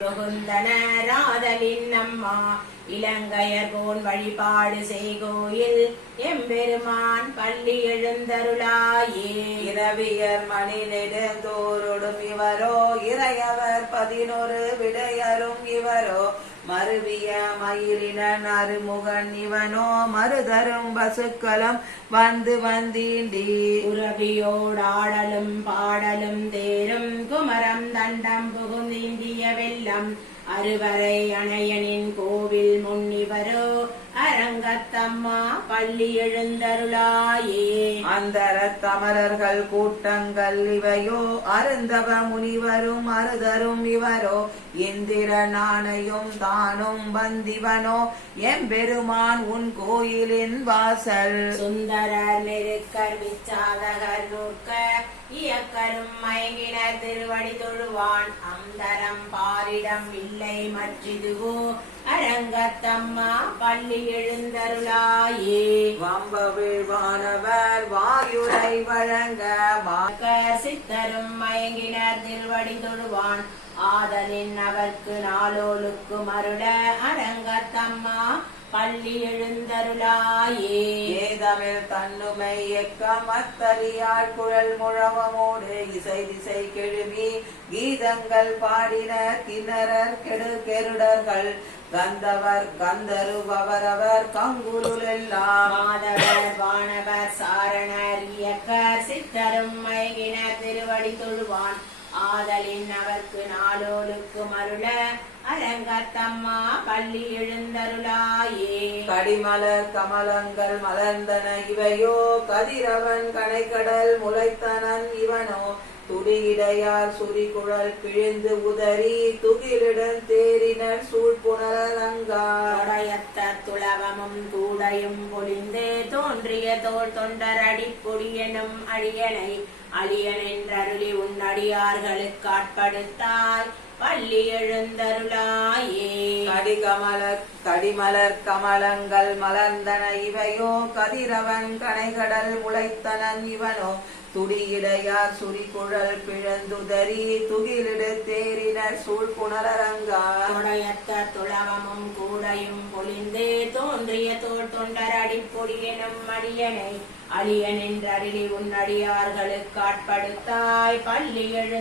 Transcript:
புகுந்தனராதலின் அம்மா இலங்கையர்கோன் வழிபாடு செய்கோயில் எம்பெருமான் பள்ளி எழுந்தருளாயே. இரவியர் மணி நெடுந்தோறும் இவரோ இறையவர் 11 விடையரும் இவரோ மருவிய மயிலினன் அருமுகன் இவனோ மருதரும் பசுக்களும் வந்து வந்தீண்டி உறவியோடாடலும் பாடலும் தேரும் குமரம் தண்டம் புகுந்தீண்டிய வெள்ளம் அறுவரை அணையனின் கோவில் முன்னிவரோ அரங்கத்தம்மா பள்ளி எழுந்தருளாயே. அந்தர தமரர்கள் கூட்டங்கள் இவையோ அருந்தவ முனிவரும் அருதரும் இவரோ இந்திர நாணையும் தானும் வந்திவனோ எம்பெருமான் உன் கோயிலின் வாசல் சுந்தரர் நெருக்கர் விச்சாதகர் நூற்க இயக்கரும் மயங்கினர் திருவடி தொழுவான் அந்தரம் பாரிடம் இல்லை மற்றிதுவோ அரங்கத்தம்மா பள்ளி எழுந்தருளாயே. வம்பவிழ்வானவர் வாயுரை வழங்க சித்தரும் மயங்கினர் திருவடி தொழுவான் ஆதலின் அவர்க்கு நாளோளுக்கு மருள அரங்கத்தம்மா பள்ளி எழுந்தருளாயே. ஏதமிழ் தன்னுமை எக்கமத்தறியாள் குழல் முழவமோடு இசை திசை கெழுமி கீதங்கள் பாடின கிணறர் கெருடர்கள் கந்தவர் கந்தருபவரவர் கங்குருள் எல்லாம் மாதவர் வானவர் சாரணர் இயக்கர் சித்தரும் மயங்கினர் திருவடி தொழுவான் ஆதலின் அவர்க்கு நாளோளுக்கு மருள அரங்கத்தம்மா பள்ளி எழுந்தருளாயே. கடிமலர் கமலங்கள் மலர்ந்தன இவையோ கதிரவன் கனைக்கடல் முளைத்தனன் இவனோ துடியிடையார் சுரிகுழல் பிழிந்து உதறி துகிலுடன் தேரினர் சூழ்புணரங்காயத்த துளவமும் கூடையும் பொழிந்து தோன்றிய தோல் தொண்டர் அடிப்பொடியனும் அழியனை அழியன் என்றருளி உன்னடியார்களுக்கு ஆட்படுத்தாய் பள்ளி எழுந்தருளாயே. கடிமலர் கமலங்கள் மலர்ந்தன இவையோ கதிரவன் கனைகடல் முளைத்தனன் இவனோ துடியிடையார் சுரிகுழல் பிழந்துதறி துகிலிடு தேரினர் சூழ்புணரங்காயத்த துளவமும் கூடையும் பொழிந்து தோன்றிய தோல் தொண்டர் அடிப்பொடியனும் அழியனை அழியன் என்றருளி உன்னடியார்களுக்கு ஆட்படுத்தாய் பள்ளி எழு